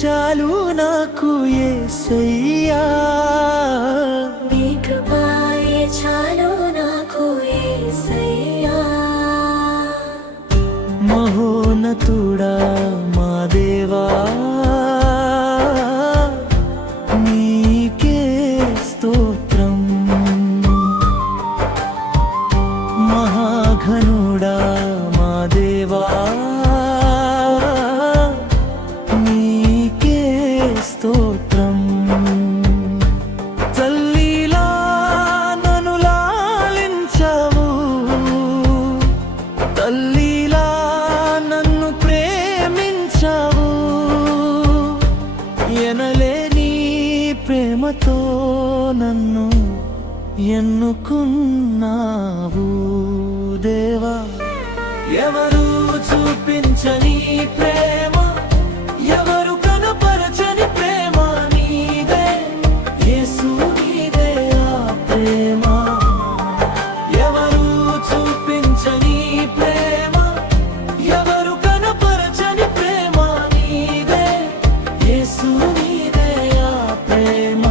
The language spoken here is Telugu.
చాలు నాకు యేసయ్యా, నీ కృపయే చాలు నాకు యేసయ్యా. మహోన్నతుడా మా దేవా, నీకే స్తోత్రం. మహాఘనుడా మా దేవా, నీకే స్తోత్రం. తల్లిలా నన్ను లాలించావు, తల్లిలా నన్ను ప్రేమించావు. ఎనలేని ప్రేమతో నన్ను ఎన్నుకున్నావు దేవా. ఎవరు చూపించని ప్రేమ, ఎవరు కనపరచని ప్రేమ నీదే యేసు, నీదే ఆ ప్రేమ. ఎవరు చూపించని ప్రేమ, ఎవరు కనపరచని ప్రేమ నీదే యేసు, నీదే ఆ ప్రేమ.